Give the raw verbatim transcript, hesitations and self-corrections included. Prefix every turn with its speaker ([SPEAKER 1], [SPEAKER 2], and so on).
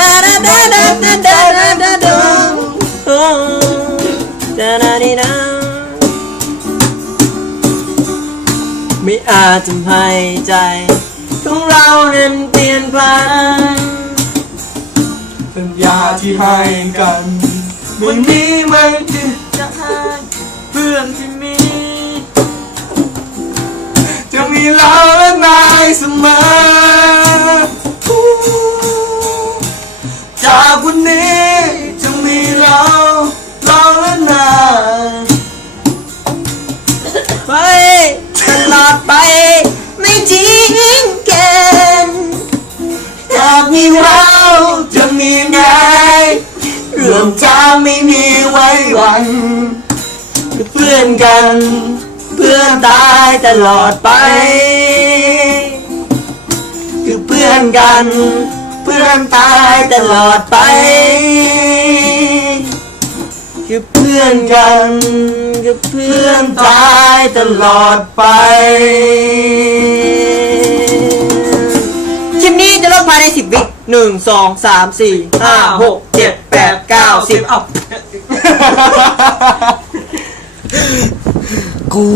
[SPEAKER 1] าดาดาดาดาดาดาดาดาโอ้ดาดาดีดาไม่อาจทำให้ใจของเรานั้นเปลี่ยนแปลง
[SPEAKER 2] สัญญาที่ให้กันวันนี้มันจะ
[SPEAKER 1] จะหาเพื่อนที่มี
[SPEAKER 2] จะมีเราและนายเสมอจากวันนี้จะมีเราเราและนาย
[SPEAKER 1] ไปตลอดไปไม่ทิ้งกัน
[SPEAKER 2] หากมีเราจะมีไงเรื่องทางไม่มีไว้วัน
[SPEAKER 1] คือเพื่อนกัน เพื่อนตายตลอดไป คือเพื่อนกัน เพื่อนตายตลอดไป คือเพื่อนกันคือเพื่อนตายตลอดไปคลิปนี้จะลงภายในสิบวิหนึ่งสองสามสี่ห้าหกเจ็ดแปดเก้าสิบ
[SPEAKER 3] เอ้า
[SPEAKER 1] กู